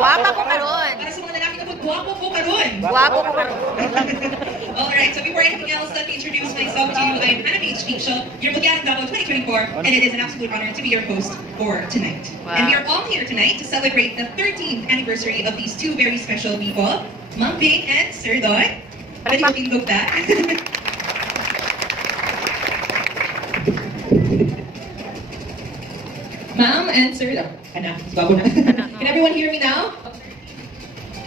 Guwapa ko karon. Para sa mga lalaki na po, guwapo ko karon. Guwapo ko karon. Alright, so before anything else, let me introduce myself to you. I'm Hannah H. Keisha, your Bugyan Davao 2024, and it is an absolute honor to be your host for tonight. Wow. And we are all here tonight to celebrate the 13th anniversary of these two very special people, Ma'am Bing and Sir Don. Pwede ko tindog that. Ma'am and Sir Don. Can everyone hear me now?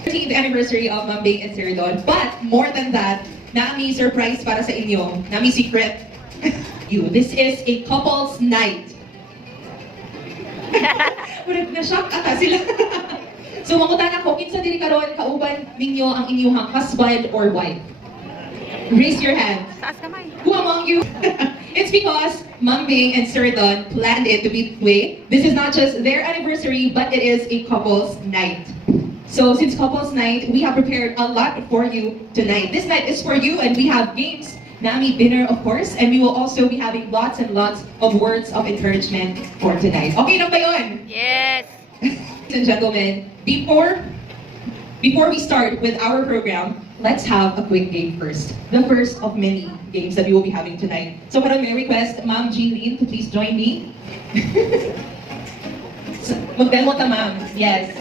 13th anniversary of Ma'am Bing and Sir Don. But more than that, nami surprise para sa inyo. Nami secret. This is a couple's night. Na-shock ata sila. So mangutan ako, kinsa diri karon kauban ninyo ang inyong husband or wife? Raise your hand. Taas kamay. Who among you? It's because Ma'am Bing and Sir Don planned it to be this way. This is not just their anniversary, but it is a couple's night. So since couple's night, we have prepared a lot for you tonight. This night is for you, and we have games, Nami dinner of course, and we will also be having lots and lots of words of encouragement for tonight. Okay na ba yun? Yes. Ladies and gentlemen, before we start with our program, let's have a quick game first. The first of many games that we will be having tonight. So may I request Ma'am Jean to please join me? Mag-demo ta, ma'am. Yes.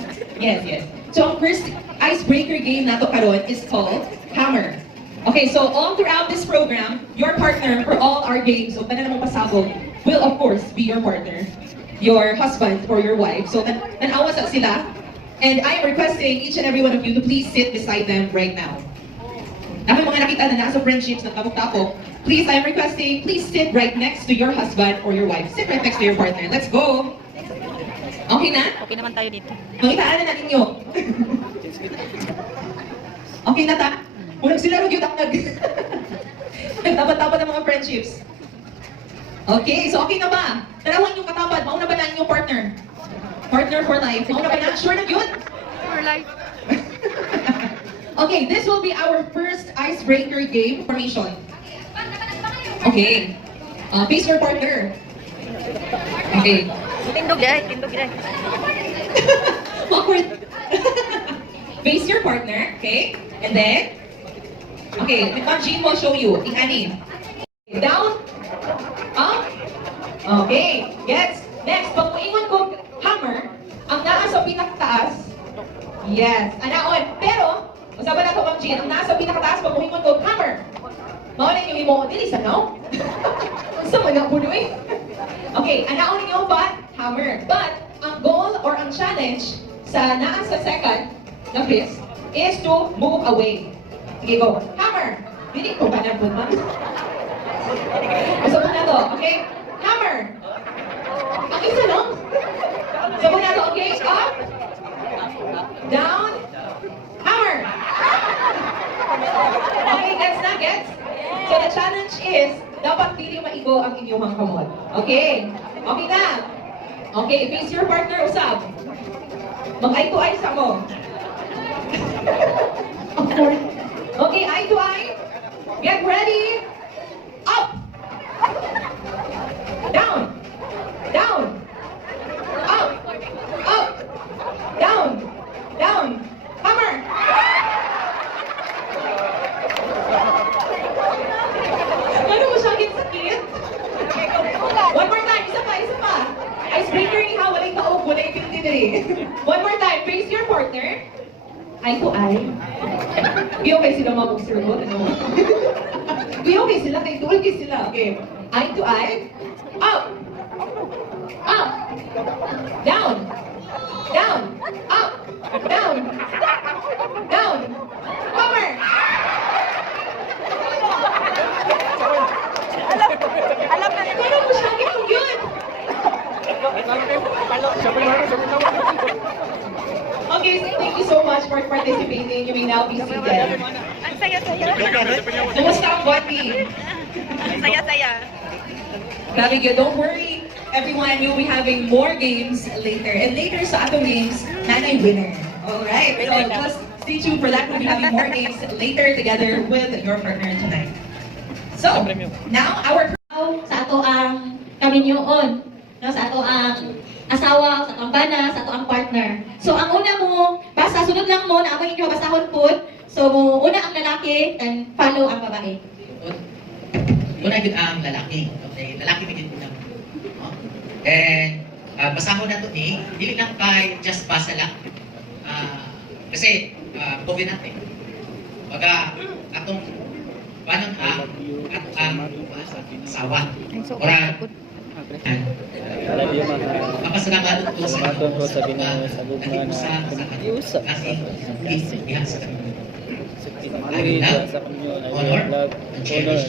So ang first icebreaker game nato karon is called Hammer. Okay, so all throughout this program, your partner for all our games, so tanan namang pasabog, will of course be your partner, your husband or your wife. So tanawa sa sila. And I am requesting each and every one of you to please sit beside them right now. Namin mga nakita na nasa friendships na tapok-tapok, please, I am requesting, please sit right next to your husband or your wife. Sit right next to your partner. Let's go! Okay na? Okay naman tayo dito. Makitaan na ninyo. Okay na ta? Walang sila rin yung nagtapat-tapat ng mga friendships. Okay, so okay na ba? Tarawan yung katapat, mauna ba na inyong partner? Partner for life. Mauna ba na? Sure na yun? For life. Okay, this will be our first icebreaker game formation. Okay. Face your partner. Okay. Tindog dai. Awkward. Face your partner, okay? And then, okay, Ma'am Jean will show you. Ihani. Down. Up. Okay. Yes. Next, pag muingon ko hammer, ang naa sa pinakataas. Yes. Anaon. Pero, usapan na ito, Ma'am Jean, ang naa sa pinakataas, pag muingon ko hammer. Maunin yung imo, dili sa no? Unsa man na po doy? Okay, anaon ninyo ba? Hammer. But, ang goal or ang challenge sa naa sa second na fist is to move away. Sige, go. Hammer! Dili ko ba na po, ma'am? Usapon na to, okay? Hammer! Ang isa, no? Usapon na to, okay? Up! Down! Hammer! Okay, gets na, gets? So the challenge is, dapat dili maigo ang inyong kamot. Okay? Okay na? Okay, face your partner, usap. Mag-eye to eye sa mo. Okay, eye to eye. Get ready. Up. Down. Down. Up. Up. Down. Down. Hammer. Ano mo siya sakit? One more time. Isa pa. Icebreaker ni ha. Walay taog. Walay pinti. One more time. Face your partner. Eye to eye. Di okay sila mabog-servo. Di okay sila. Kay tulgi sila. Okay. Eye to eye. Up. Up. Down. Down. Up. Down. Down. Hammer. Alam na nila. Ano mo siya? Itong yun. Okay, so thank you so much for participating. You may now be seated. Ang saya-saya. Kumusta ang body? Ang saya-saya. Very good. Don't worry, everyone. We'll be having more games later. And later sa atong games, nanay winner. Alright, so just stay tuned for that. We'll be having more games later together with your partner tonight. So, now our sa ato ang kaminyoon, no, sa ato ang asawa, sa ato ang bana, sa ato ang partner. So ang una mo sa sunod lang mo na among inyo basahon pod. So una ang lalaki and follow ang babae. Una yun ang lalaki. Okay, lalaki bigyan ko lang. No? And basahon na ito dili lang kay just basa lang. Kasi COVID natin. Baga, atong banang ang asawa. Ora, mapasalamat ko sa Ginoo sa nag-usa sa kasi diha sa kanila. I love, honor, and cherish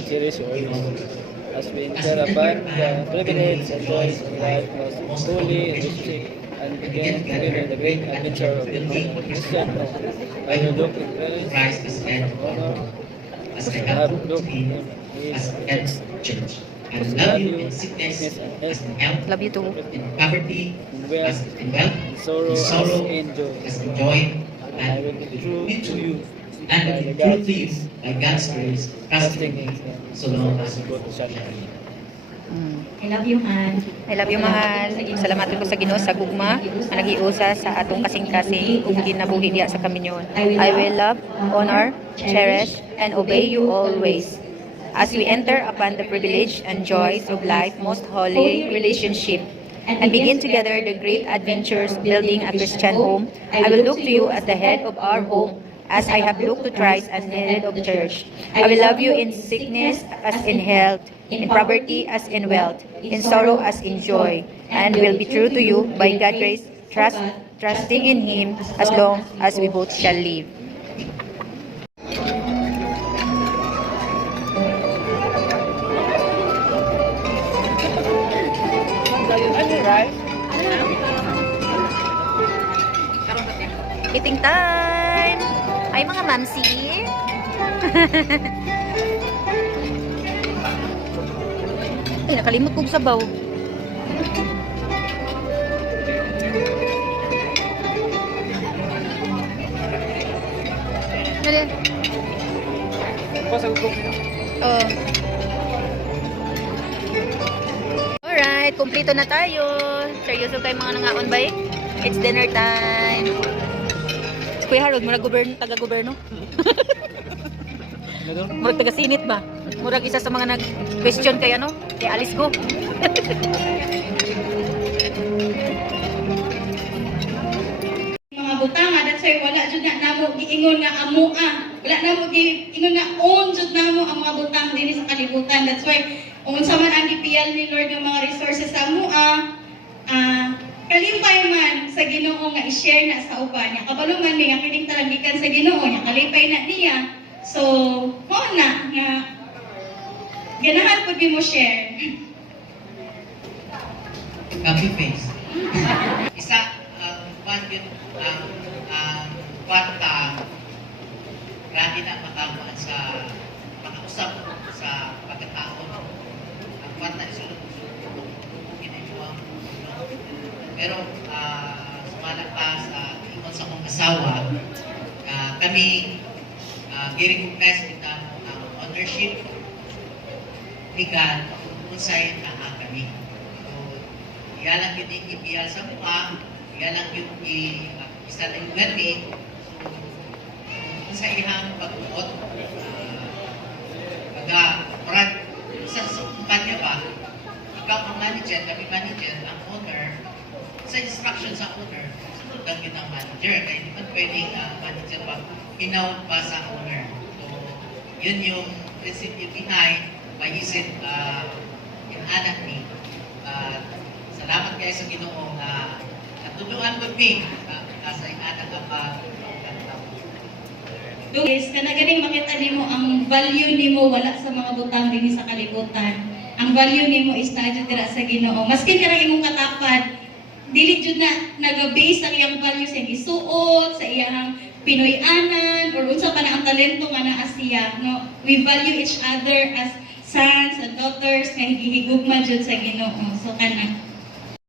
as we enter upon the privilege and joys of life most fully respect and begin together the great adventure of the Christian life. I will look in Christ praise as head and honor as I have looked in as head church. I love you in sickness as in health, Love you too. in poverty as in wealth, in sorrow, in sorrow in joy. as in joy, I will be true to you and will be true to you by God's grace, trusting trusting Him in so long as you God shall I love you, Han. I love you, mahal. Salamat ko sa Ginoo sa gugma nga nagiusa sa atong kasing-kasing ug ginabuhi diha sa kaminyon. I will love, honor, cherish, and obey you always. As we enter upon the privilege and joys of life, most holy relationship, and begin together the great adventures building a Christian home, I will look to you as the head of our home, as I have looked to Christ as the head of the church. I will love you in sickness as in health, in poverty as in wealth, in sorrow as in joy, and will be true to you by God's grace, trusting in Him as long as we both shall live. Eating time! Ay, mga mamsi! Ay, nakalimot kong sabaw. Ano? Oh. Alright, kumplito na tayo. Seryoso kayo mga nangaon ba eh? It's dinner time. Si Kuya Harold, murag taga-goberno. Murag taga-sinit ba? Murag isa sa mga nag-question kay ano? Kay Alice ko. Mga butanga, that's why wala jud na namo giingon nga amoa. Wala namo giingon nga on jud namo ang mga butang dinhi sa kalibutan. That's why kung unsa man ang gipiyal ni Lord ng mga resources sa amoa, kalipay man sa Ginoo nga i-share na sa uban. Nya kabalo man mi nga kining talangikan sa Ginoo nya kalipay na niya. So, mao na nga ganahan pud mo share. copy paste. Isa one yun kwarta grabe na makakuan sa makausap sa pagkatao. Ang kwarta is ginagawa pero sumala pa sa ingon sa akong asawa kami i-recognize kita ang ownership legal kung sa'yo na kami. So, iya lang yun yung ipiyal sa mukha, iya lang yun isa na yung gani. So, kung sa ihang pag-uot, murag, sa kumpanya ba, ikaw ang manager, kami manager, ang owner, sa instruction sa owner, sunod lang yun ang manager. Kaya hindi man pwedeng manager pa, hinawag pa sa owner. So, yun yung principle behind why is it inanak ni. Salamat kayo sa Ginoo na natulungan mo ni sa inanak ang Guys, kana ganing makita nimo ang value nimo wala sa mga butang dinhi sa kalibutan. Ang value nimo is naa jud dira sa Ginoo. Maski karang imong katapad, dili jud na naga-base ang iyang value sa gisuot, sa iyang Pinoy-anan or unsa pa na ang talento nga naa siya, no? We value each other as sons and daughters nga higihigugma jud sa Ginoo. So kana